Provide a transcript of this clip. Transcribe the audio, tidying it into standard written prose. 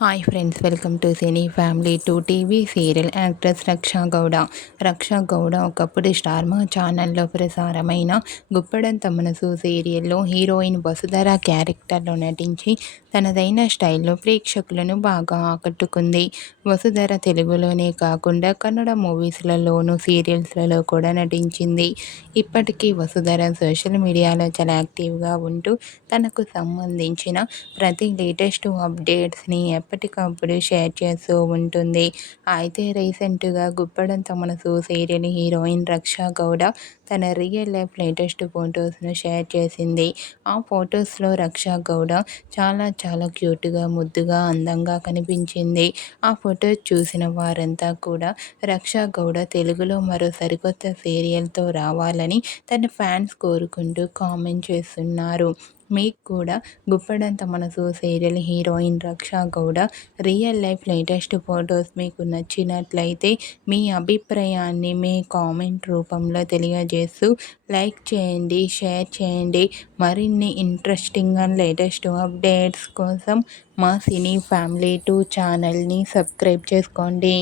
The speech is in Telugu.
Hi friends, welcome to cine family to TV serial actress Raksha Gowda. Raksha Gowda ఒకప్పుడు స్టార్ మా ఛానల్లో ప్రసారమైన గుప్పడంత మనసు సీరియల్లో హీరోయిన్ వసుధర క్యారెక్టర్లో నటించి తనదైన స్టైల్లో ప్రేక్షకులను బాగా ఆకట్టుకుంది. వసుధర తెలుగులోనే కాకుండా కన్నడ మూవీస్లలోనూ సీరియల్స్లలో కూడా నటించింది. ఇప్పటికీ వసుధర సోషల్ మీడియాలో చాలా యాక్టివ్గా ఉంటూ తనకు సంబంధించిన ప్రతి లేటెస్ట్ అప్డేట్స్ని ఎప్పటికప్పుడు షేర్ చేస్తూ ఉంటుంది. అయితే రీసెంట్గా గుప్పడంత మనసు సీరియల్ హీరోయిన్ రక్షా గౌడ తన రియల్ లైఫ్ లేటెస్ట్ ఫొటోస్ను షేర్ చేసింది. ఆ ఫొటోస్లో రక్షా గౌడ చాలా చాలా క్యూట్గా, ముద్దుగా, అందంగా కనిపించింది. ఆ ఫొటోస్ చూసిన వారంతా కూడా రక్షా గౌడ తెలుగులో మరో సరికొత్త సీరియల్తో రావాలని తన ఫ్యాన్స్ కోరుకుంటూ కామెంట్ చేస్తున్నారు. మీకు కూడా Guppedantha Manasu serial heroine Raksha Gowda real life latest photos మీకు నచ్చినట్లయితే మీ అభిప్రాయాన్ని మీ కామెంట్ రూపంలో తెలియజేస్తూ లైక్ చేయండి, షేర్ చేయండి. మరిన్ని ఇంట్రెస్టింగ్ అండ్ లేటెస్ట్ అప్డేట్స్ కోసం మా సినీ ఫ్యామిలీ 2 ఛానల్ని సబ్స్క్రైబ్ చేసుకోండి.